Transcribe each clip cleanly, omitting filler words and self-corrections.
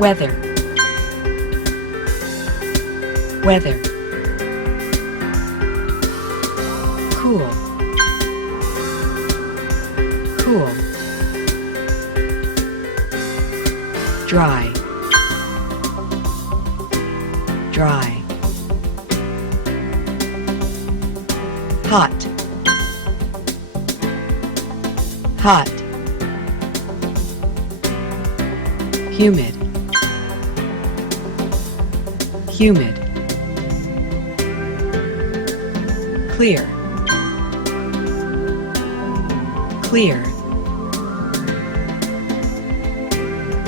Weather. Weather. Cool. Cool. Dry. Dry. Hot. Hot. Humid. Humid. Clear. Clear.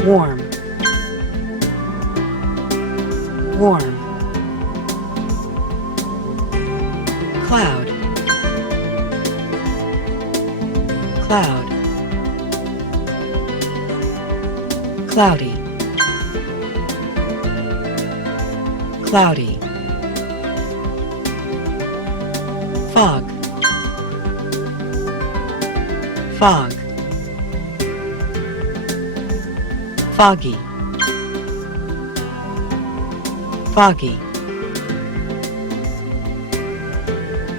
Warm. Warm. Cloud. Cloud. Cloudy. Cloudy. Fog. Fog. Foggy. Foggy.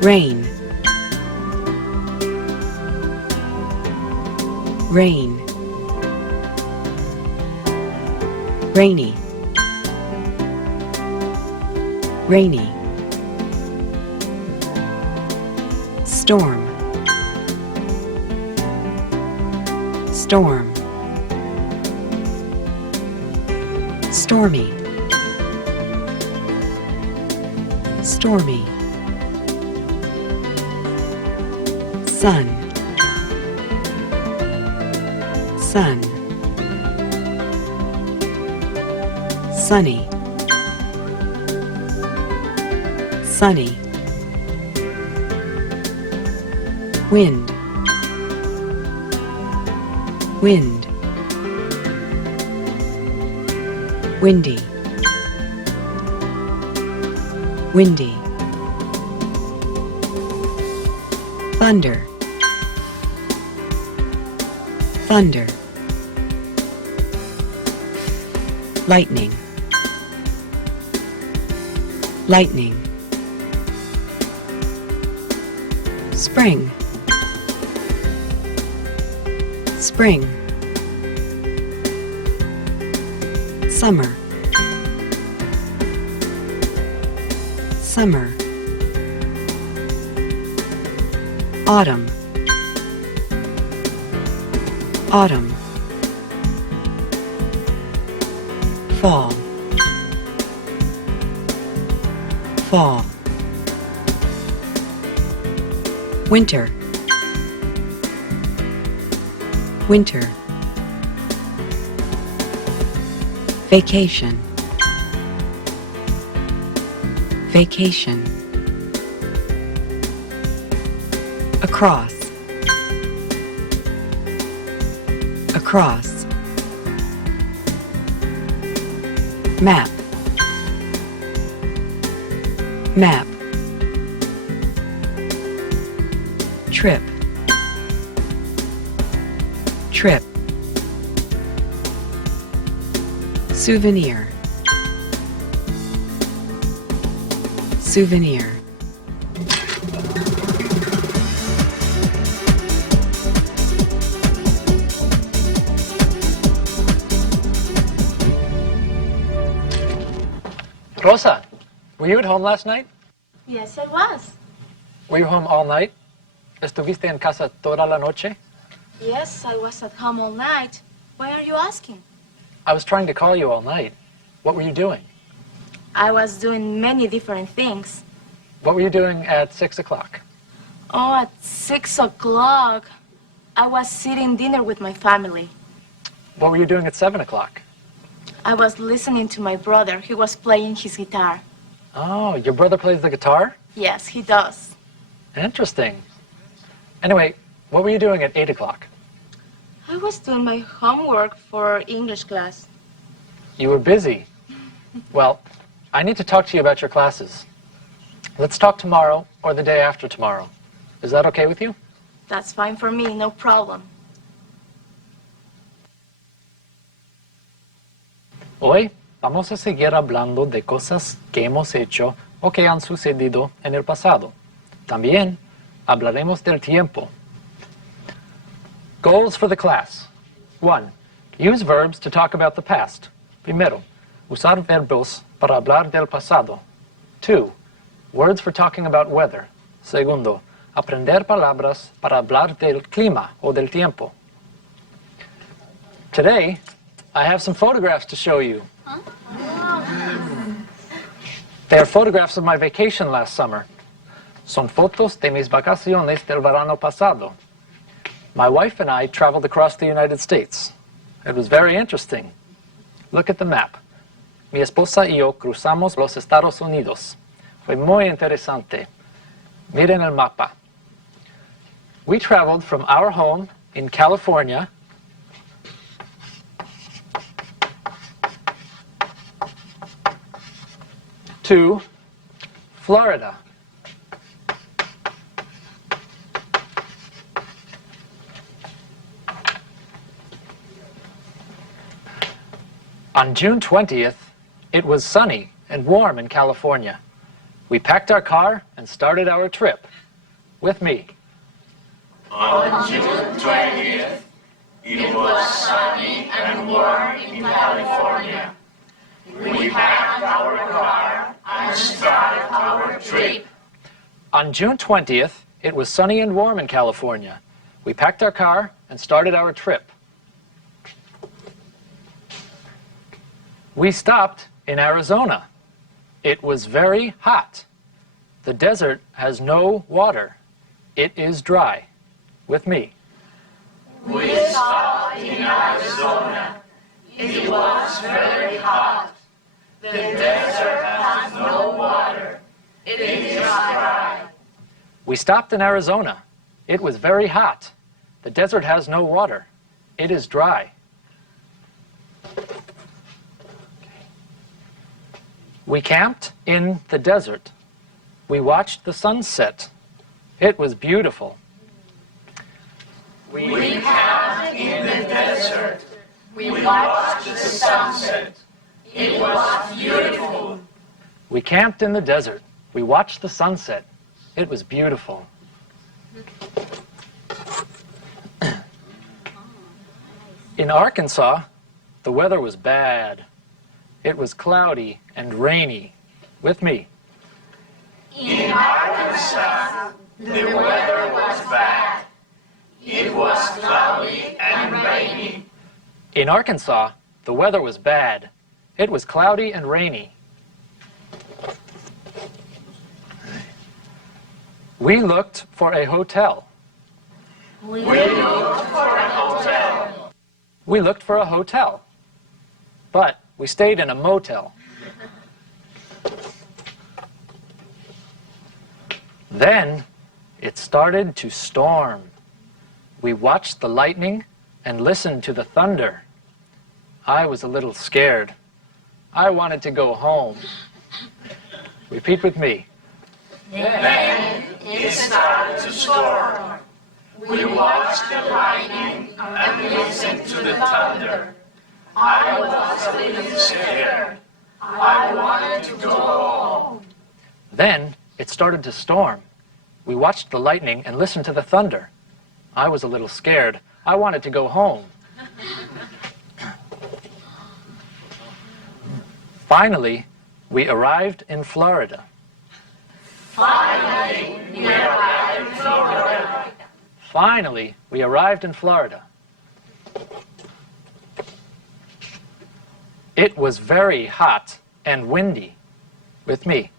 Rain. Rain. Rainy. Rainy. Storm. Storm. Stormy. Stormy. Sun. Sun. Sunny. Sunny. Wind. Wind. Windy. Windy. Thunder. Thunder. Lightning. Lightning. Spring. Spring. Summer. Summer. Autumn. Autumn. Fall. Fall. Winter. Winter. Vacation. Vacation. Across. Across. Map. Map. Trip. Trip. Souvenir. Souvenir. Rosa, were you at home last night? Yes, I was. Were you home all night? ¿Estuviste en casa toda la noche? Yes, I was at home all night. Why are you asking? I was trying to call you all night. What were you doing? I was doing many different things. What were you doing at 6 o'clock? Oh, at 6 o'clock, I was eating dinner with my family. What were you doing at 7 o'clock? I was listening to my brother. He was playing his guitar. Oh, your brother plays the guitar? Yes, he does. Interesting. Anyway, what were you doing at 8 o'clock? I was doing my homework for English class. You were busy. Well, I need to talk to you about your classes. Let's talk tomorrow or the day after tomorrow. Is that okay with you? That's fine for me, no problem. Hoy vamos a seguir hablando de cosas que hemos hecho o que han sucedido en el pasado. También hablaremos del tiempo. Goals for the class. 1. Use verbs to talk about the past. Primero, usar verbos para hablar del pasado. 2. Words for talking about weather. Segundo, aprender palabras para hablar del clima o del tiempo. Today, I have some photographs to show you. They are photographs of my vacation last summer. Son fotos de mis vacaciones del verano pasado. My wife and I traveled across the United States. It was very interesting. Look at the map. Mi esposa y yo cruzamos los Estados Unidos. Fue muy interesante. Miren el mapa. We traveled from our home in California to Florida. On June 20th, it was sunny and warm in California. We packed our car and started our trip. With me. On June 20th, it was sunny and warm in California. We packed our car and started our trip. On June 20th, it was sunny and warm in California. We packed our car and started our trip. We stopped in Arizona. It was very hot. The desert has no water. It is dry. With me. We stopped in Arizona. It was very hot. The desert has no water. It is dry. We stopped in Arizona. It was very hot. The desert has no water. It is dry. We camped in the desert. We watched the sunset. It was beautiful. We camped in the desert. We watched the sunset. It was beautiful. We camped in the desert. We watched the sunset. It was beautiful. In Arkansas, the weather was bad. It was cloudy and rainy. With me. In Arkansas, the weather was bad. It was cloudy and rainy. In Arkansas, the weather was bad. It was cloudy and rainy. We looked for a hotel. We looked for a hotel. We looked for a hotel. But we stayed in a motel. Then it started to storm. We watched the lightning and listened to the thunder. I was a little scared. I wanted to go home. Repeat with me. Then it started to storm. We watched the lightning and listened to the thunder. I was a little scared. I wanted to go home. Then it started to storm. We watched the lightning and listened to the thunder. I was a little scared. I wanted to go home. Finally, we arrived in Florida. Finally, we arrived in Florida. Finally, we arrived in Florida. It was very hot and windy. With me.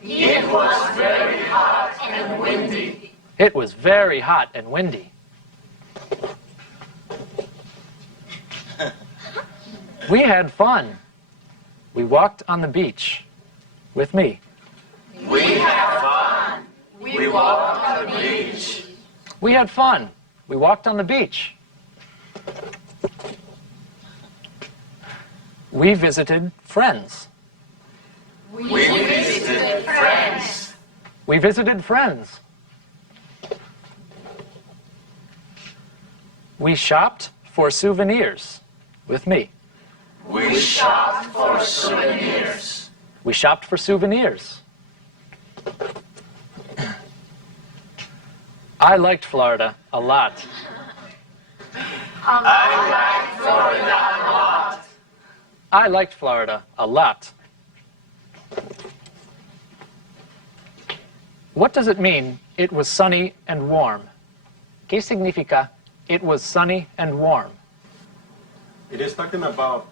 It was very hot and windy. It was very hot and windy. We had fun. We walked on the beach. With me. We had fun. We walked on the beach. We had fun. We walked on the beach. We visited friends. We visited friends. We visited friends. We shopped for souvenirs. With me. We shopped for souvenirs. We shopped for souvenirs. I liked Florida a lot. I like Florida a lot. I liked Florida a lot. What does it mean, it was sunny and warm? ¿Qué significa, it was sunny and warm? It is talking about,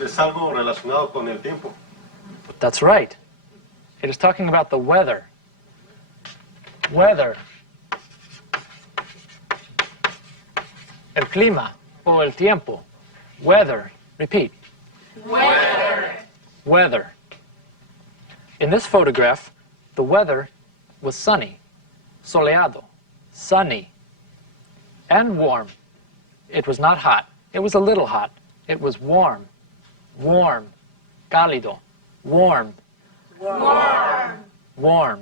es algo relacionado con el tiempo. That's right. It is talking about the weather. Weather. El clima o el tiempo. Weather. Repeat. Weather. Weather. In this photograph, the weather was sunny, soleado, sunny, and warm. It was not hot. It was a little hot. It was warm, warm, cálido, warm, Warm. warm.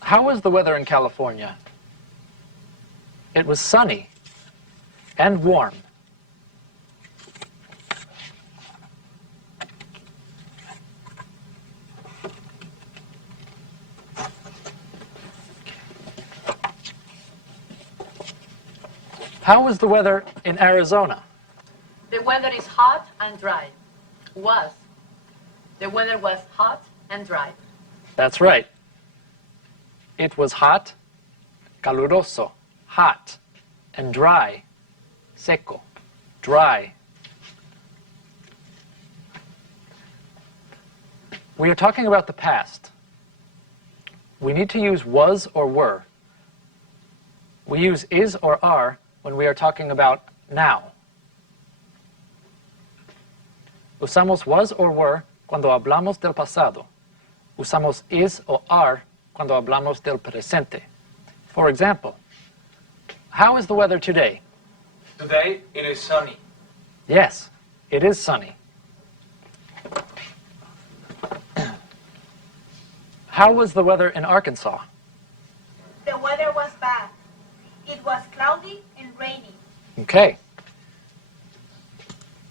How was the weather in California? It was sunny and warm. How was the weather in Arizona? The weather is hot and dry. Was. The weather was hot and dry. That's right. It was hot, caluroso, hot, and dry, seco, dry. We are talking about the past. We need to use was or were. We use is or are when we are talking about now. Usamos was or were cuando hablamos del pasado. Usamos is o are cuando hablamos del presente. For example, how is the weather today? Today it is sunny. Yes, it is sunny. How was the weather in Arkansas? The weather was bad. It was cloudy and rainy. Okay.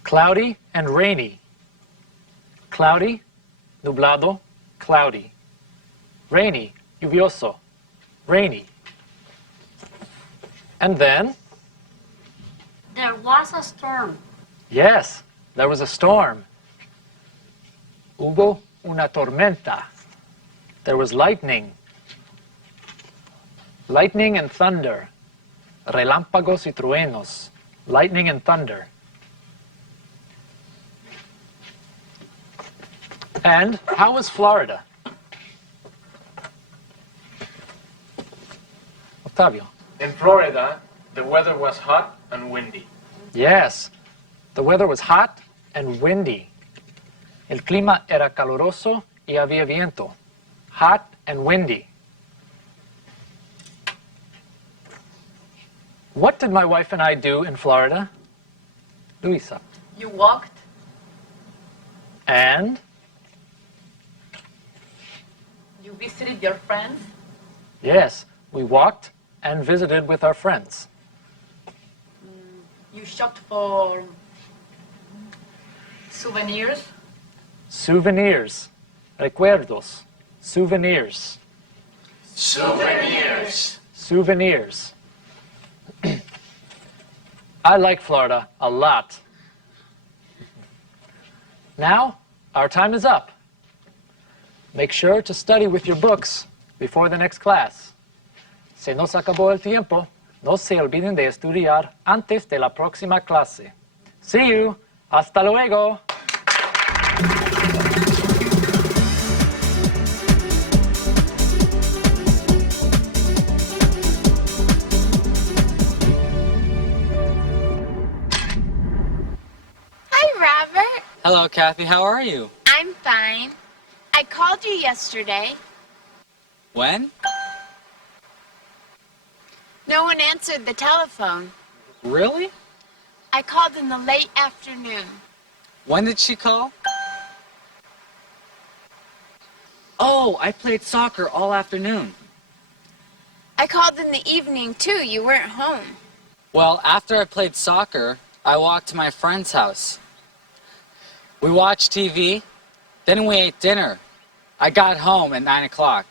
Cloudy and rainy. Cloudy, nublado, cloudy. Rainy, lluvioso, rainy. And then, There was a storm. yes, there was a storm. Hubo una tormenta. There was lightning. Lightning and thunder. Relámpagos y truenos. Lightning and thunder. And how was Florida? Octavio. In Florida, the weather was hot and windy. Yes, the weather was hot and windy. El clima era caluroso y había viento. Hot and windy. What did my wife and I do in Florida? Luisa. You walked. And You visited your friends. yes, we walked and visited with our friends. You shopped for souvenirs. Souvenirs. Recuerdos. Souvenirs. Souvenirs. Souvenirs. I like Florida a lot. Now, our time is up. Make sure to study with your books before the next class. Se nos acabó el tiempo. No se olviden de estudiar antes de la próxima clase. See you. Hasta luego. Hi, Robert. Hello, Kathy. How are you? I'm fine. I called you yesterday. When? No one answered the telephone. Really? I called in the late afternoon. When did she call? Oh, I played soccer all afternoon. I called in the evening, too. You weren't home. Well, after I played soccer, I walked to my friend's house. We watched TV, then we ate dinner. I got home at 9 o'clock.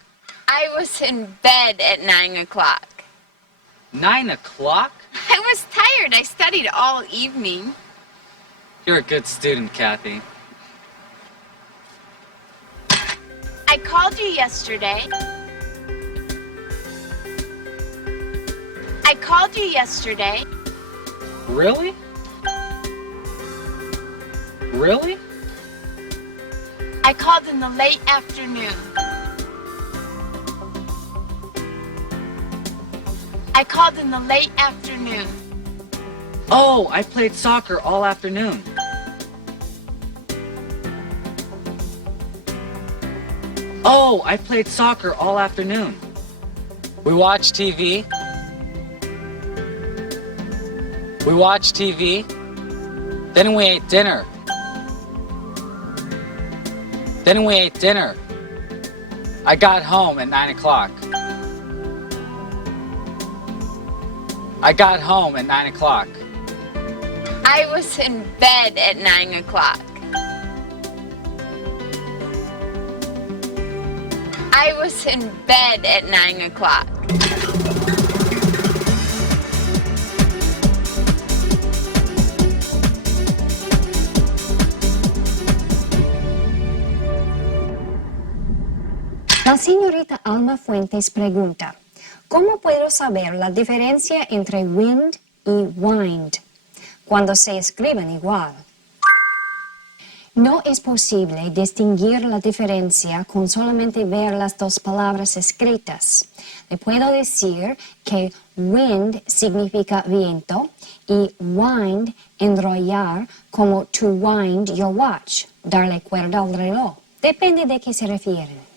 I was in bed at 9 o'clock. 9 o'clock? I was tired. I studied all evening. You're a good student, Kathy. I called you yesterday. I called you yesterday. Really? Really? I called in the late afternoon. I called in the late afternoon. Oh, I played soccer all afternoon. Oh, I played soccer all afternoon. We watched TV. We watched TV. Then we ate dinner. Then we ate dinner. I got home at 9 o'clock. I got home at 9 o'clock. I was in bed at 9 o'clock. I was in bed at 9 o'clock. La señorita Alma Fuentes pregunta, ¿cómo puedo saber la diferencia entre wind y wind cuando se escriben igual? No es posible distinguir la diferencia con solamente ver las dos palabras escritas. Le puedo decir que wind significa viento y wind enrollar como to wind your watch, darle cuerda al reloj. Depende de qué se refieren.